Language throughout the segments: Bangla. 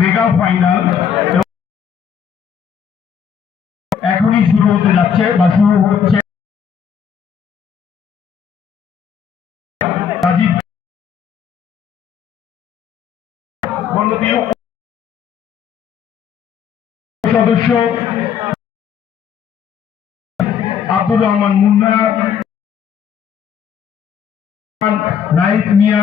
Mega final. এখনই শুরু হতে যাচ্ছে বা শুরু হচ্ছে। সদস্য আব্দুর রহমান মুন্না নাইক মিয়া।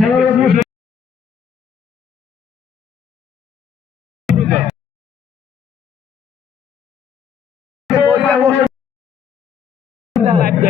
ওই যে মা- ওইটা বসে আমাদের যারা মেলা করেছে। মাঠের এই বাইরে মেলা লাগবে সব একেবারে এরকম আমি আসছে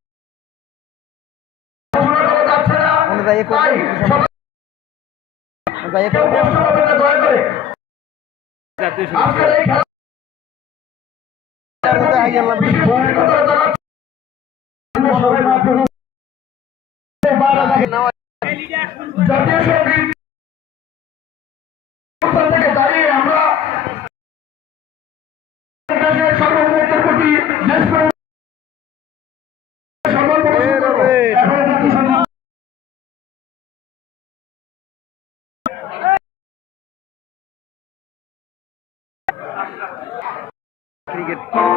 যাচ্ছে না মনে যায় এ করবে, তাই কিছু সবাই মনে যায় এ কেউ করবে। কষ্ট পাবেন না দয়া করে আজকের এই খেলা এটার মধ্যে আগে আল্লাহ বিশেষ অভিজ্ঞতা জানাচ্ছি সবাই মাত্র নেওয়া জাতীয় সংগীত থেকে দাঁড়িয়ে আমরা দেশের প্রতি দেশপ্রেম ক্রিকেট জাতীয়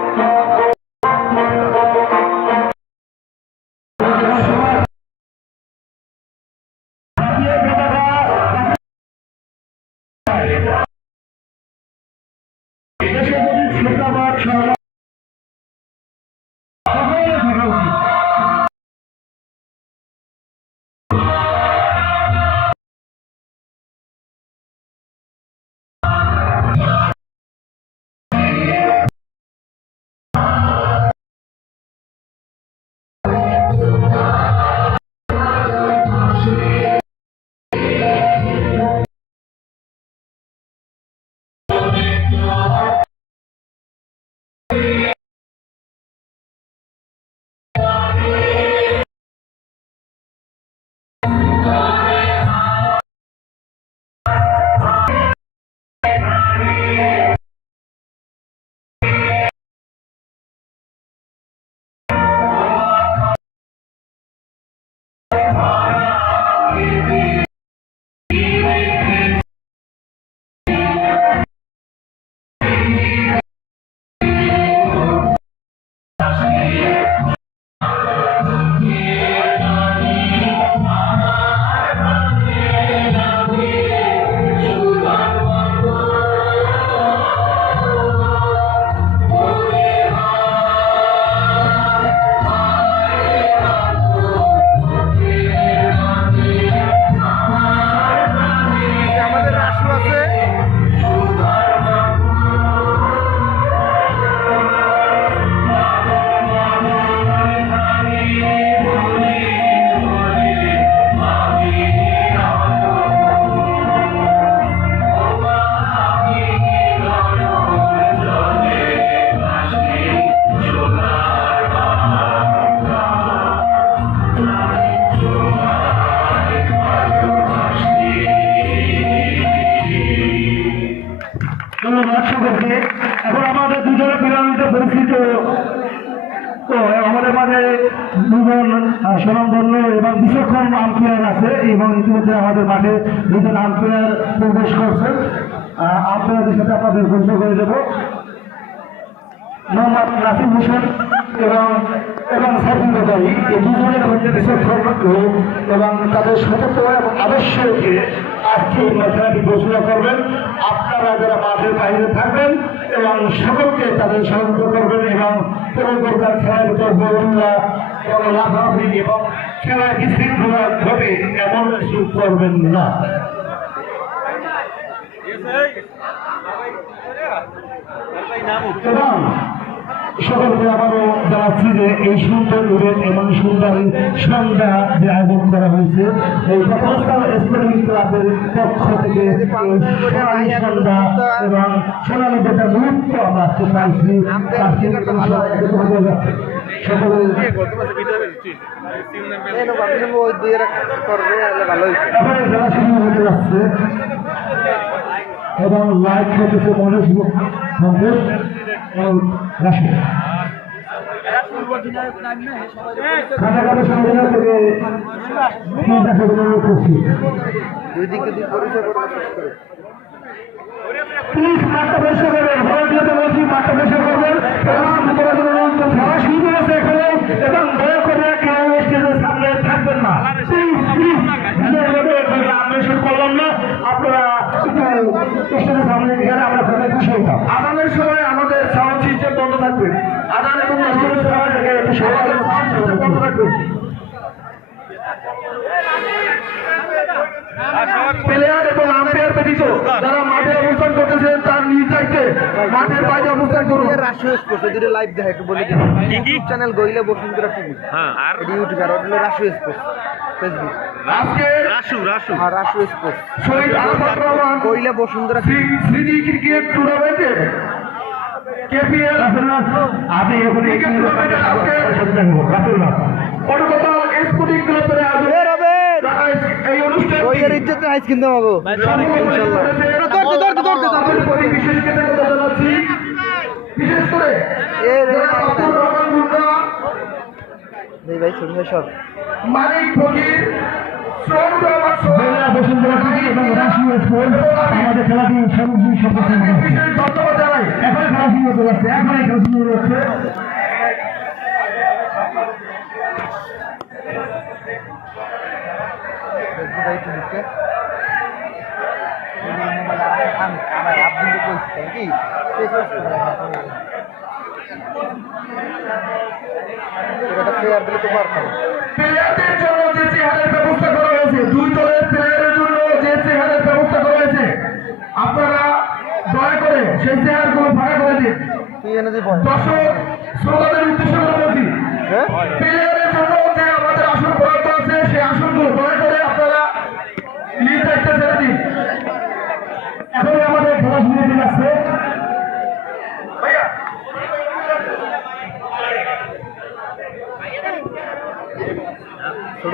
আহ, আম্পায়ারদের সাথে আপনাদের পরিচয় করে দেবো। মোহাম্মদ নাসিম হোসেন এবং এবং সাফিন ব্যাপারী এই দুজনের হচ্ছে বিচক্ষণ লোক এবং তাদের সতর্ক এবং আবশ্যকে আজকে এই খেলাটি ঘোষণা করবেন আপনারা যারা মাঠের বাইরে থাকবেন এবং সকলকে তাদের সহযোগিতা করবেন এবং কোনো প্রকার খেলার ভিতর বরুণরা কোনো লাফালাফি এবং খেলা বিশৃঙ্খলা ঘটে এমন কিছু করবেন না। এবং সকলকে আবারও জানাচ্ছি যে এই সুন্দর ইভেন্ট এবং সুন্দর সন্ধ্যা যে আয়োজন করা হয়েছে, এই স্পোর্টিং ক্লাবের পক্ষ থেকে সোনালী সন্ধ্যা এবং সোনালী যেটা মুহূর্ত আমরা আজকে পাইছি এবারে শুরু হতে যাচ্ছে এবং লাইভ হতেছে মনোজ সন্তোষ রাশি। থেকে তিন দেখা গেল উপস্থিত দুই দিকে দুই পরিচয় করবে শেষ করে প্লিজ মাঠটা পরিষ্কার করেছে এবং দয়া করে কেউ স্টেজের সামনে থাকবেন না প্লিজ প্লিজ আমরা শুরু করলাম না আপনারা একটু স্টেজের সামনে গেলে আমরা সবাই খুশি হতাম আদানের সময় আমাদের সাউন্ড সিস্টেম বন্ধ থাকবে আদান এবং নাসিমের সময় থেকে একটু সবাই সাউন্ড সিস্টেম বন্ধ থাকবে প্লেয়ার এবং আম্পায়ার ব্যতীত যারা মাঠে অবস্থান করতেছেন তার নিজ দায়িত্বে মাঠের বাইরে অবস্থান করুন। রাশিও স্পোর্টস দুটো লাইভ দেখা একটু বলে দিন ইউটিউব চ্যানেল গইলে বসুন্ধরা টিভি হ্যাঁ আর? ইউটিউব আর ওটা হলো রাশিও স্পোর্টস ফেসবুক আজকে রাসু রাসু। আর রাশিও স্পোর্টস শহীদ আরাফাত রহমান গইলে বসুন্ধরা টিভি ক্রিকেট টুর্নামেন্টে কেপিএল আপনি এখন ক্রিকেট টুর্নামেন্টে আজকে কলকাতা স্পোর্টিং ক্লাবের আয়োজনে গইলের ইজ্জতের হাইজ কিনতে মুন্না এই ভাই ছোট সব মানিক ফকির আমাদের খেলাটি সামগ্রিক সম্প্রচার বিশেষ এখন খেলা শুরু হতে যাচ্ছে এখন খেলা শুরু হতে যাচ্ছে ভাই টিভিতে আমার আব্দুল কইছে কি? এটা ফেয়ার দিলে তো পারতাম প্লেয়ারদের জন্য যে চেহারের ব্যবস্থা করা হয়েছে দুই দলের প্লেয়ারের জন্য যে চেহারের ব্যবস্থা করা হয়েছে আপনারা দয়া করে সেই চেয়ারগুলো ফাঁকা করে দিন দর্শক শ্রোতাদের উদ্দেশ্য করে বলছি। হ্যাঁ প্লেয়ারের জন্য যে আমাদের আসন বরাদ্দ আছে সেই আসনগুলো দয়া করে আপনারা নিজ দায়িত্বে ছেড়ে দিন এখন আমাদের খেলা শুরু হতে যাচ্ছে ভাইয়া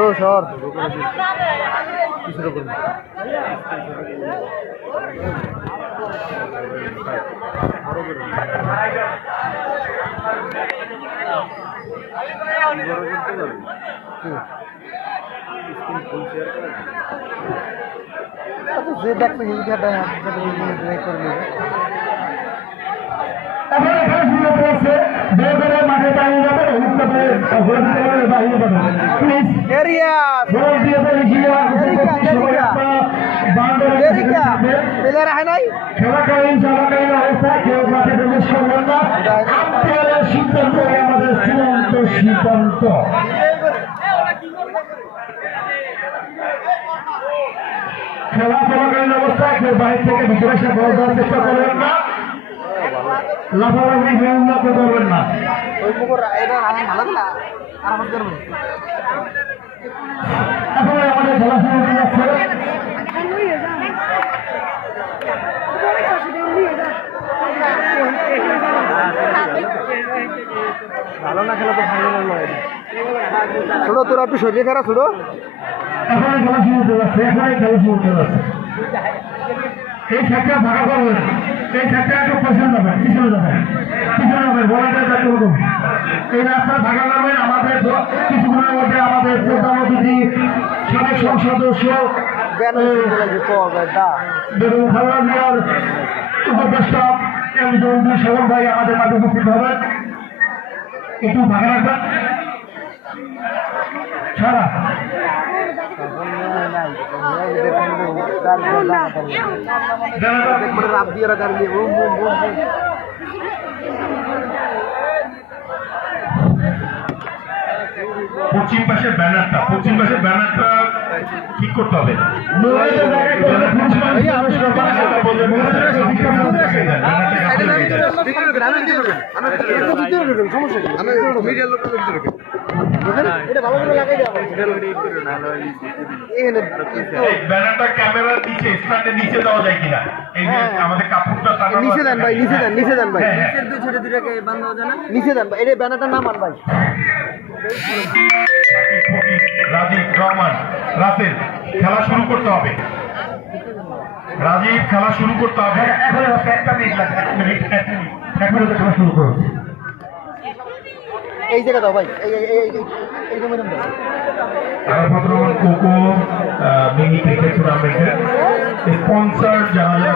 ছোট কিছুটা আচ্ছা, যে দেখবে করে নেবে এখন এখানে করে মাঠে উত্তরে বাইরে প্লিজ বল দিয়ে খেলাকালীন চলাকালীন অবস্থায় কেউ মাঠে প্রবেশ করবেন না। আম্পায়ারের সিদ্ধান্ত আমাদের চূড়ান্ত সিদ্ধান্ত খেলা চলাকালীন অবস্থায় কেউ বাইরে থেকে ভিতরে এসে বল দেওয়ার চেষ্টা করবেন না। লাফালাফি উন্নত করবেন না ওই মুখর এটা আমি ভালো না এখন আমাদের ভালো না খেলা তো ভালো না ছোট তোরা একটু শরীরে খারাপ ছোট। এখন খেলা শুরু যাচ্ছে খেলা শুরু যাচ্ছে। এই সাইডটা ফাঁকা করবেন এই সাইডটা একটু পিছনে যাবেন পিছনে যাবেন পিছনে যাবেন বলাটা যাতে এই রাস্তা থাকা যাবেন আমাদের কিছুক্ষণের মধ্যে আমাদের প্রধান অতিথি সাবেক সংসদ সদস্য ভাই আমাদের উপস্থিত হবেন একটু ভাগে রাখবেন। সারা রাত দিয়ে দাঁড়িয়ে বুম বুম বুম বুম পশ্চিম পাশের ব্যানারটা পশ্চিম পাশের ব্যানারটা। ঠিক করতে হবে ব্যানারটা ক্যামেরার নিচে স্ট্যান্ডের নিচে দেওয়া যায় কিনা এই যে আমাদের কাপড়টা নিচে। দেন ভাই নিচে দেন নিচে দেন ভাই হ্যাঁ, হ্যাঁ। নিচে দেন ভাই এটা ব্যানারটা নামান ভাই সাকিব ফকির, রাজীব রহমান, রাসেল, খেলা শুরু করতে হবে। রাজীব, খেলা শুরু করতে হবে। এখন একটা মিনিট এক মিনিট মিনিট খেলা শুরু করুন এই জায়গা দাও ভাই এই এই এই এই এই রুমে দাও। আলফাদরমান কোকো মিনি ক্রিকেট টুর্নামেন্টের স্পন্সর যারা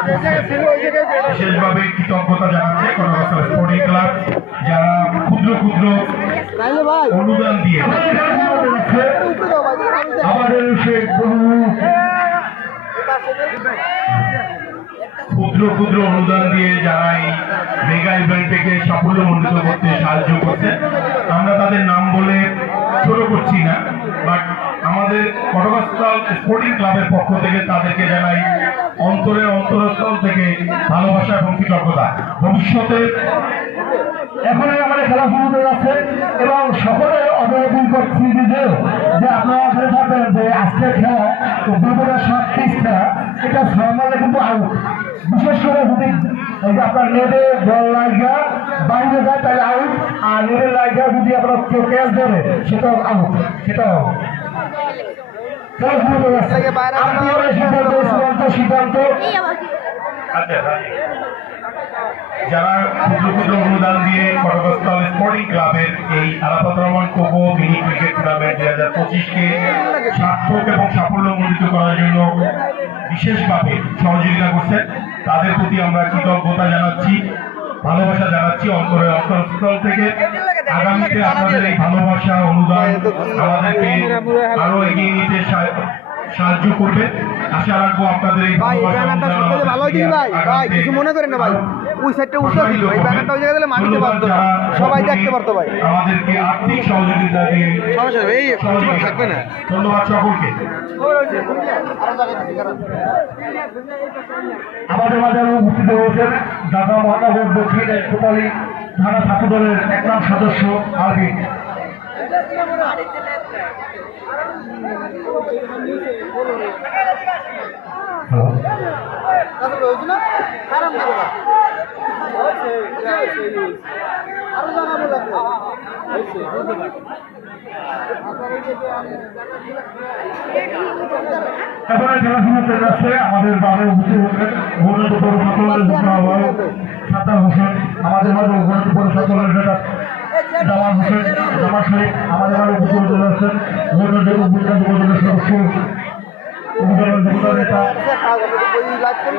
বিশেষভাবে কৃতজ্ঞতা জানাচ্ছে কনকসল স্পোর্টিং ক্লাব যারা ক্ষুদ্র ক্ষুদ্র অনুদান দিয়ে আমাদের সে বহু ক্ষুদ্র ক্ষুদ্র অনুদান দিয়ে যারা এই মেগা ইভেন্টটাকে সাফল্যমণ্ডিত করতে সাহায্য করছে, আমরা তাদের নাম বলে ছোট করছি না বাট আমাদের কটকস্থল স্পোর্টিং ক্লাবের পক্ষ থেকে তাদেরকে জানাই অন্তরের অন্তরস্থল থেকে ভালোবাসা এবং কৃতজ্ঞতা। ভবিষ্যতে এখন আমাদের খেলা শুরু হতে যাচ্ছে এবং সকলে অবহেলা করছি যে আপনারা ধরে থাকবেন যে আজকের খেলা দুপুরের সাত খেলা এটা সমালে কিন্তু আউট বিশেষ করে যদি এই যে আপনার নেটে বল লাগা বাইরে যায় তাহলে আউট। আর নেটের লাগা যদি আপনার কেউ ক্যাচ ধরে সেটাও আউট। সেটাও সিদ্ধান্ত? সিদ্ধান্ত আচ্ছা। যারা ক্ষুদ্র ক্ষুদ্র অনুদান দিয়ে কটকস্থল স্পোর্টিং ক্লাবের এই Arafat Rahman Koko mini cricket tournament দুই হাজার পঁচিশকে সার্থক এবং সাফল্যমণ্ডিত করার জন্য বিশেষভাবে সহযোগিতা করছেন। তাদের প্রতি আমরা কৃতজ্ঞতা জানাচ্ছি, ভালোবাসা জানাচ্ছি অন্তরের অন্তরস্থল থেকে। আগামীতে আপনাদের এই ভালোবাসা, অনুদান আমাদেরকে আরও এগিয়ে নিতে সাহায্য করবে। আশা রাখব আপনাদের এই ভাই এই ভালোবাসা ব্যানারটা সবথেকে ভালো ভাই। ভাই কিছু মনে করেন না ভাই। ওই সাইডটা উঠতে ছিল। এই ব্যানারটা ওই জায়গায় দিলে মাটিতে পারতো না। সবাই দেখতে পারতো ভাই। আমাদেরকে আর্থিক সহযোগিতা দিয়ে সমস্যা এই থাকবে না। ধন্যবাদ সকলকে। আমাদের মাঝে উপস্থিত হয়েছেন ঢাকা মহানগর দক্ষিণ থানা দলের এক নাম সদস্য হ্যালো এবারে শুরু হতে যাচ্ছে আমাদের বারে উপস্থিত সকলের সাত্তার হোসেন আমাদের মাঝে সকলের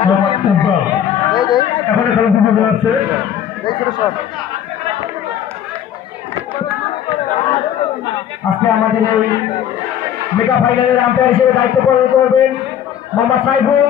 জামাল আমাদের আজকে আমাদের এই মেগা ফাইনালের আম্পায়ার হিসেবে দায়িত্ব পালন করবেন মোহাম্মদ সাইফুল।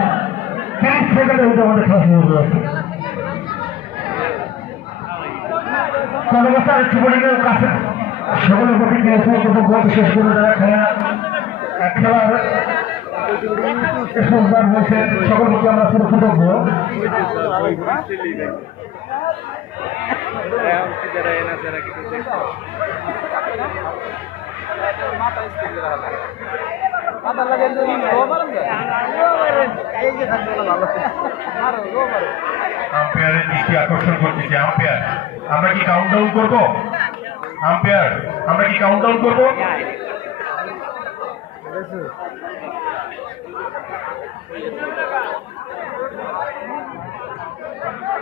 যাচ্ছে তিরিশ আমাদের খেলা শুরু হতে যাচ্ছে কলকাতার জীবনের কাছে সকলের প্রতি কৃতজ্ঞ বিশেষ করে যারা খেলা। খেলার স্পন্সার আমরা শুধু কৃতজ্ঞ দেখো আম্পায়ারের দৃষ্টি আকর্ষণ করতেছে আম্পায়ার আমরা কি কাউন্টডাউন করব? আম্পায়ার আমরা কি কাউন্টডাউন করব?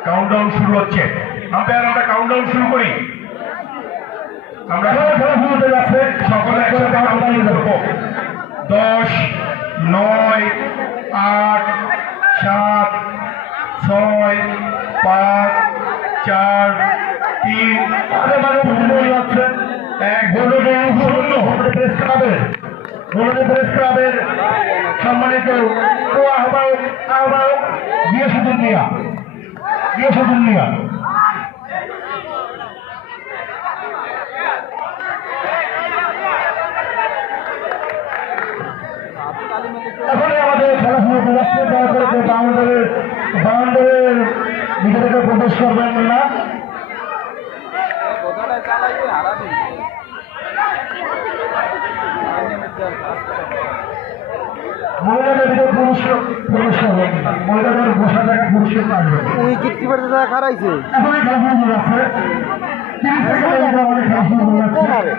কাউন্টডাউন শুরু হচ্ছে। আম্পায়ার আমরা কাউন্টডাউন শুরু করি। আমরা খেলা খেলা শুরু হতে যাচ্ছে। সকলে একসাথে কাউন্টডাউন করব। দশ নয় আট সাত ছয় পাঁচ চার তিন মানে এক। শূন্য আমাদের প্রেস ক্লাবের বলুন প্রেস ক্লাবের সম্মানিত আহ্বায়ক আহ্বায়ক গিয়েসুদ্দিন মিয়া। গিয়েসুদ্দিন মিয়া। আমাদের খেলা শুরু হতে যাচ্ছে দয়া করে যে বাউন্ডারের বাউন্ডারের ভিতরে প্রবেশ করবেন না। মহিলাদের ভিতরে পুরুষ প্রবেশ করবেন না। মহিলাদের বসার জায়গা পুরুষের থাকবে উইকেট কিপার দাদা খারাইছে এখন খেলা শুরু তিরিশ সেকেন্ডের আমাদের খেলা শুরু যাচ্ছে।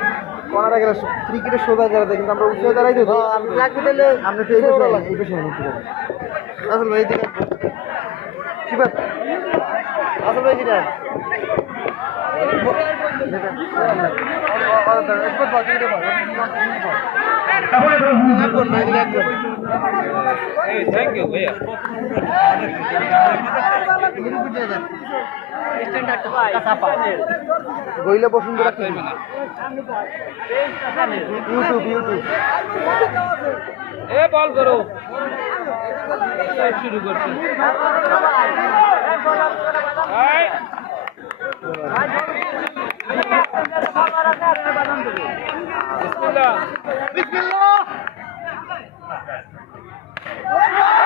কোনারে গেলে ক্রিকেটের সোজা দাঁড়াতে কিন্তু আমরা উঠে দাঁড়াই তো রাখবি তাহলে আমরা তো এই বিষয়ে এই বিষয়ে নিতে পারি আসল ভাই দিকে কিপার আসল ভাই দিকে এখন থ্যাংক ইউ ভাইয়া গইলে বসুন্ধরা কি ইউটিউব ইউটিউব এ বল করো শুরু করছি। বিসমিল্লাহ। এটা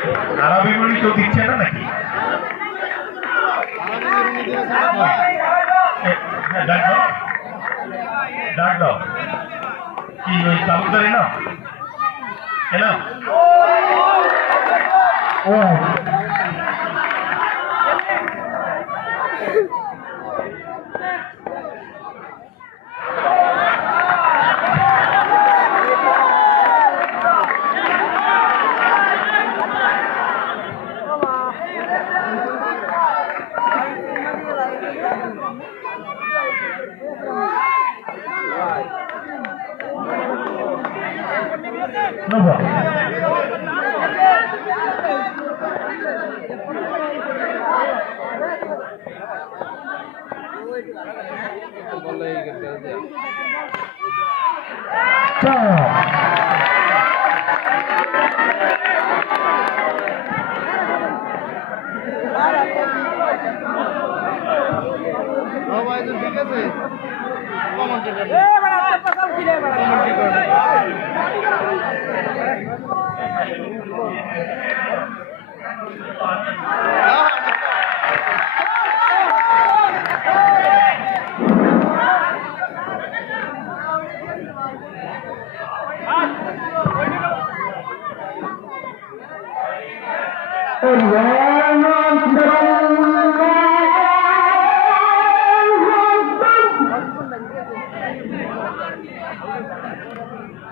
আরবি গুলি তো দিচ্ছে না নাকি? হ্যাঁ, ডাক দাও। ডাক দাও। কি ওই তালুকদারি না? এ না? ও করতে হবে।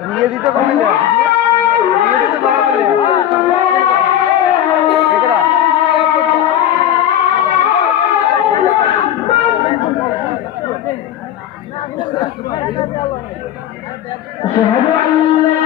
নিয়ে দিতে কমে যায় নিয়ে দিতে কমে যায় أشهد أن